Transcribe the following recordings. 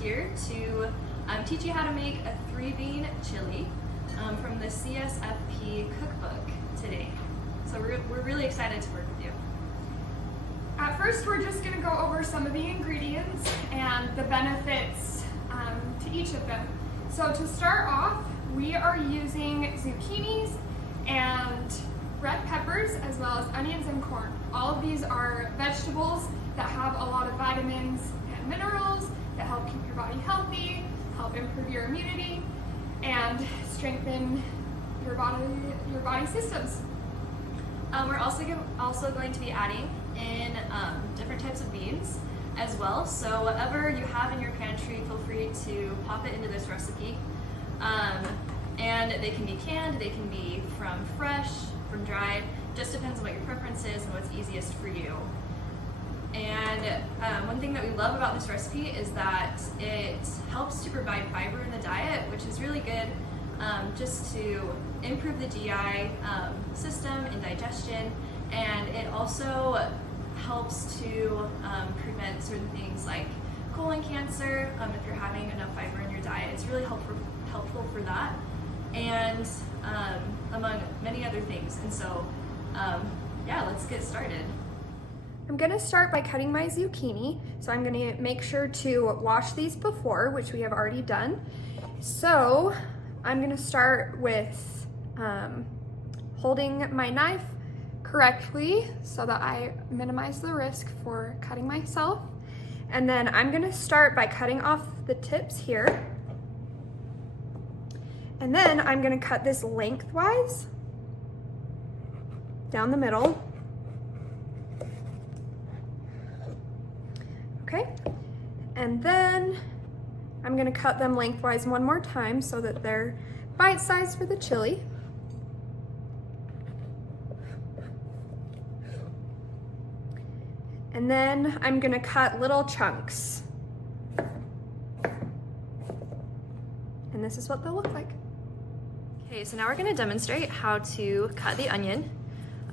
here to teach you how to make a 3-bean chili from the CSFP cookbook today. So we're really excited to work with you. At first, we're just gonna go over some of the ingredients and the benefits to each of them. So to start off, we are using zucchinis and red peppers, as well as onions and corn. All of these are vegetables that have a lot of vitamins and minerals that help keep your body healthy, help improve your immunity, and strengthen your body systems. We're also going to be adding in different types of beans as well. So whatever you have in your pantry, feel free to pop it into this recipe. And they can be canned, they can be from fresh, from dried, just depends on what your preference is and what's easiest for you. And one thing that we love about this recipe is that it helps to provide fiber in the diet, which is really good just to improve the GI system and digestion. And it also helps to prevent certain things like colon cancer. If you're having enough fiber in your diet, it's really helpful for that, and among many other things. And so yeah, let's get started. I'm gonna start by cutting my zucchini. So I'm gonna make sure to wash these before, which we have already done. So I'm gonna start with holding my knife correctly so that I minimize the risk for cutting myself. And then I'm gonna start by cutting off the tips here. And then I'm gonna cut this lengthwise down the middle. Okay, and then I'm gonna cut them lengthwise one more time so that they're bite-sized for the chili. And then I'm gonna cut little chunks. And this is what they'll look like. Okay, so now we're gonna demonstrate how to cut the onion.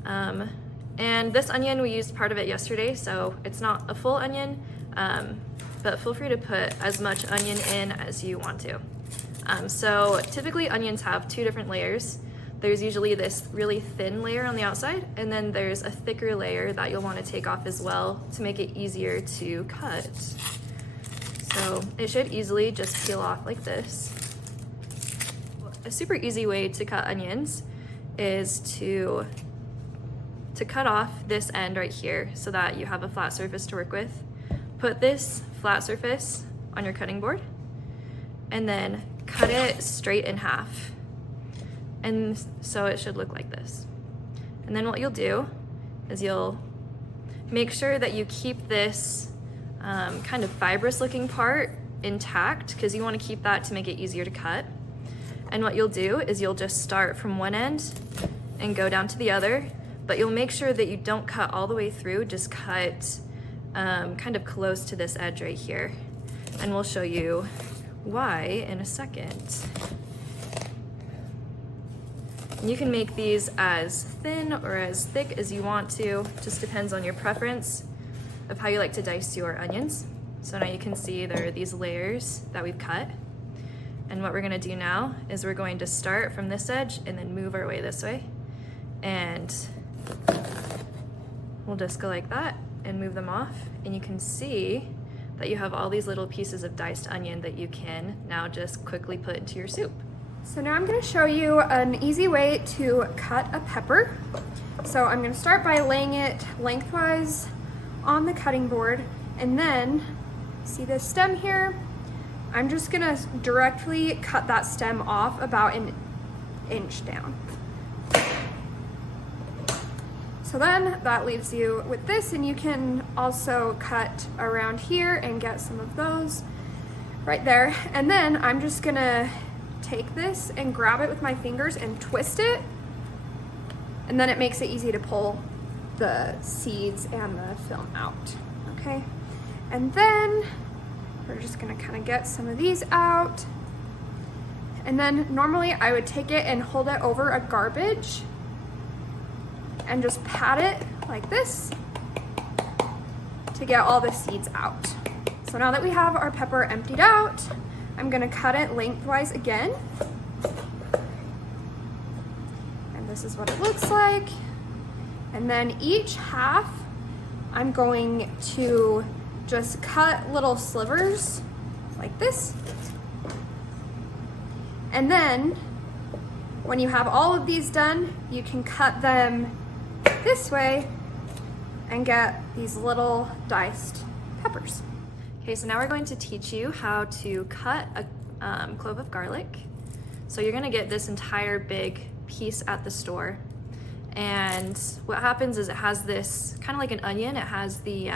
And this onion, we used part of it yesterday, so it's not a full onion, but feel free to put as much onion in as you want to. So typically onions have 2 different layers. There's usually this really thin layer on the outside, and then there's a thicker layer that you'll want to take off as well to make it easier to cut. So it should easily just peel off like this. A super easy way to cut onions is to cut off this end right here so that you have a flat surface to work with. Put this flat surface on your cutting board and then cut it straight in half. And so it should look like this. And then what you'll do is you'll make sure that you keep this kind of fibrous looking part intact, because you want to keep that to make it easier to cut. And what you'll do is you'll just start from one end and go down to the other, but you'll make sure that you don't cut all the way through, just cut kind of close to this edge right here. And we'll show you why in a second. You can make these as thin or as thick as you want to, just depends on your preference of how you like to dice your onions. So now you can see there are these layers that we've cut. And what we're gonna do now is we're going to start from this edge and then move our way this way. And we'll just go like that and move them off. And you can see that you have all these little pieces of diced onion that you can now just quickly put into your soup. So now I'm gonna show you an easy way to cut a pepper. So I'm gonna start by laying it lengthwise on the cutting board, and then, see this stem here? I'm just gonna directly cut that stem off about an inch down. So then that leaves you with this, and you can also cut around here and get some of those right there. And then I'm just gonna take this and grab it with my fingers and twist it, and then it makes it easy to pull the seeds and the film out, okay? And then we're just gonna kind of get some of these out. And then normally I would take it and hold it over a garbage and just pat it like this to get all the seeds out. So now that we have our pepper emptied out, I'm gonna cut it lengthwise again. And this is what it looks like. And then each half, I'm going to just cut little slivers like this. And then when you have all of these done, you can cut them this way and get these little diced peppers. Okay, so now we're going to teach you how to cut a clove of garlic. So you're gonna get this entire big piece at the store. And what happens is it has this, kind of like an onion, it has the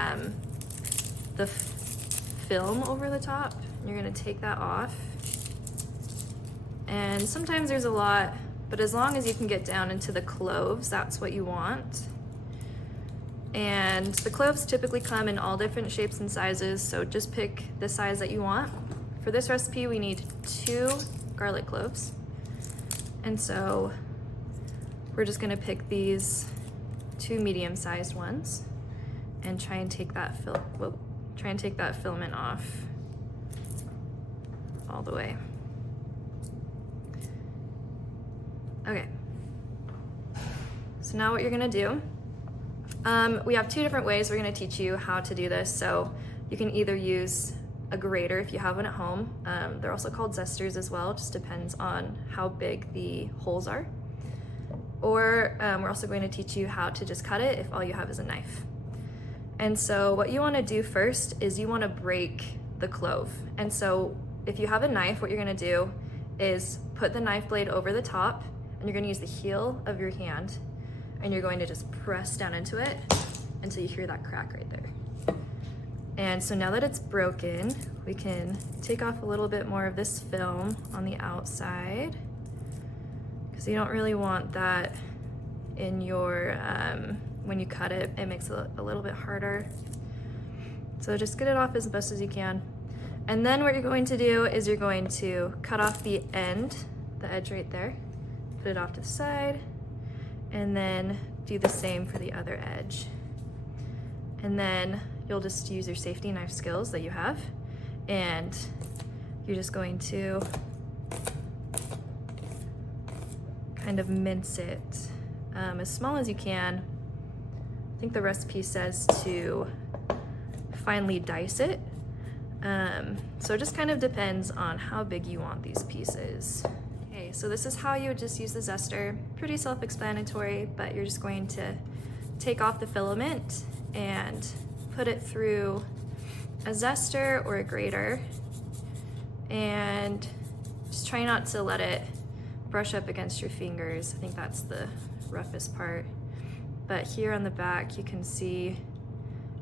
film over the top. You're gonna take that off. And sometimes there's a lot, but as long as you can get down into the cloves, that's what you want. And the cloves typically come in all different shapes and sizes, so just pick the size that you want. For this recipe, we need 2 garlic cloves. And so we're just gonna pick these 2 medium-sized ones and try and take that filament off all the way. Okay. So now what you're gonna do, we have 2 different ways we're gonna teach you how to do this. So you can either use a grater if you have one at home. They're also called zesters as well, just depends on how big the holes are. Or we're also going to teach you how to just cut it if all you have is a knife. And so what you wanna do first is you wanna break the clove. And so if you have a knife, what you're gonna do is put the knife blade over the top, and you're gonna use the heel of your hand, and you're going to just press down into it until you hear that crack right there. And so now that it's broken, we can take off a little bit more of this film on the outside, because you don't really want that in your, when you cut it, it makes it a little bit harder. So just get it off as best as you can. And then what you're going to do is you're going to cut off the end, the edge right there, put it off to the side, and then do the same for the other edge. And then you'll just use your safety knife skills that you have, and you're just going to kind of mince it as small as you can. I think the recipe says to finely dice it. So it just kind of depends on how big you want these pieces. Okay, so this is how you would just use the zester. Pretty self-explanatory, but you're just going to take off the filament and put it through a zester or a grater, and just try not to let it brush up against your fingers. I think that's the roughest part. But here on the back, you can see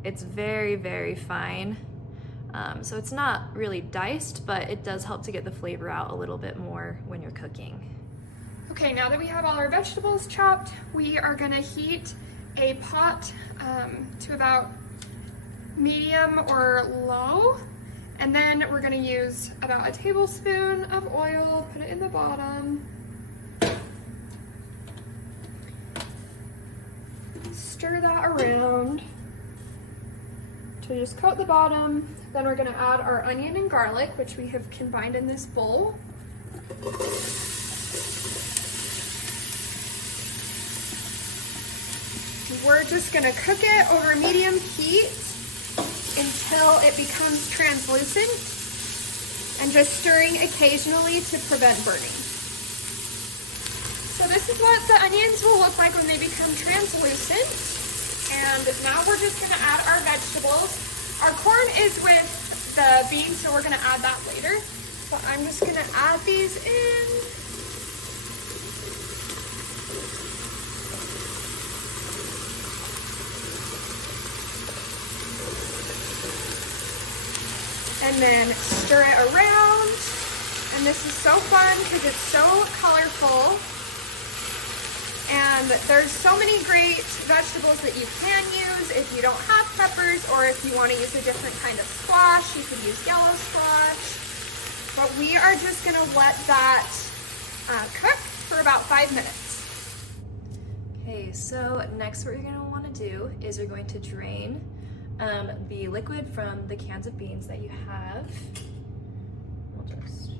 it's very, very fine. So it's not really diced, but it does help to get the flavor out a little bit more when you're cooking. Okay, now that we have all our vegetables chopped, we are gonna heat a pot to about medium or low. And then we're gonna use about a tablespoon of oil, put it in the bottom. Stir that around to just coat the bottom. Then we're gonna add our onion and garlic, which we have combined in this bowl. We're just gonna cook it over medium heat until it becomes translucent, and just stirring occasionally to prevent burning. So this is what the onions will look like when they become translucent. And now we're just gonna add our vegetables. Our corn is with the beans, so we're gonna add that later. So I'm just gonna add these in. And then stir it around. And this is so fun because it's so colorful. And there's so many great vegetables that you can use if you don't have peppers, or if you want to use a different kind of squash, you could use yellow squash. But we are just going to let that cook for about 5 minutes. Okay, so next what you're going to want to do is you're going to drain the liquid from the cans of beans that you have. We'll just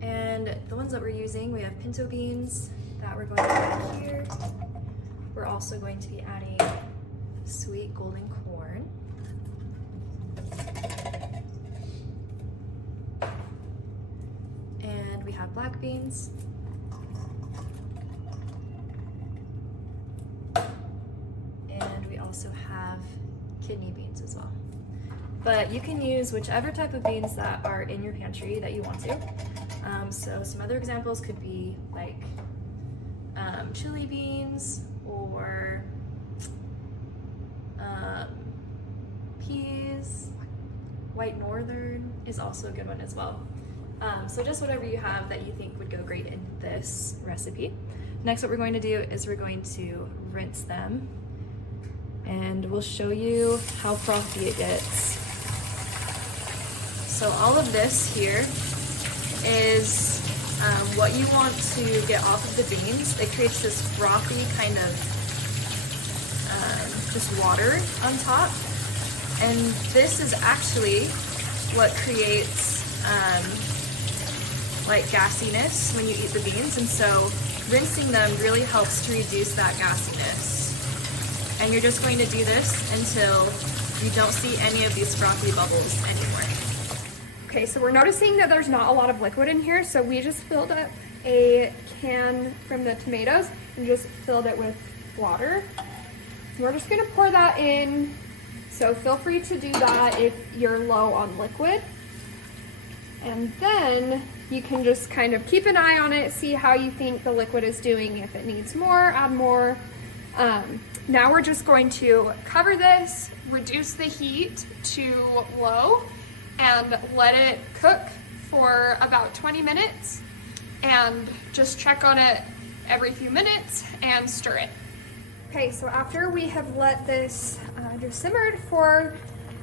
and the ones that we're using, we have pinto beans that we're going to add here. We're also going to be adding sweet golden corn. And we have black beans. And we also have kidney beans as well. But you can use whichever type of beans that are in your pantry that you want to. So some other examples could be like chili beans or peas. White northern is also a good one as well. So just whatever you have that you think would go great in this recipe. Next, what we're going to do is we're going to rinse them, and we'll show you how frothy it gets. So all of this here is what you want to get off of the beans. It creates this frothy kind of just water on top. And this is actually what creates like gassiness when you eat the beans. And so rinsing them really helps to reduce that gassiness. And you're just going to do this until you don't see any of these frothy bubbles anymore. Okay, so we're noticing that there's not a lot of liquid in here, so we just filled up a can from the tomatoes and just filled it with water. So we're just gonna pour that in, so feel free to do that if you're low on liquid. And then you can just kind of keep an eye on it, see how you think the liquid is doing. If it needs more, add more. Now we're just going to cover this, reduce the heat to low, and let it cook for about 20 minutes, and just check on it every few minutes and stir it. Okay, so after we have let this just simmered for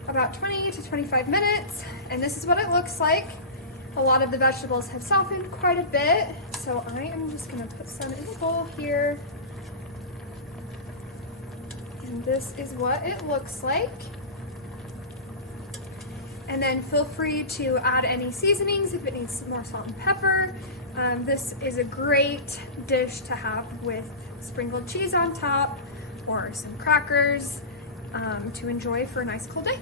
about 20 to 25 minutes, and this is what it looks like. A lot of the vegetables have softened quite a bit, so I am just gonna put some in the bowl here. And this is what it looks like. And then feel free to add any seasonings if it needs some more salt and pepper. This is a great dish to have with sprinkled cheese on top or some crackers to enjoy for a nice cold day.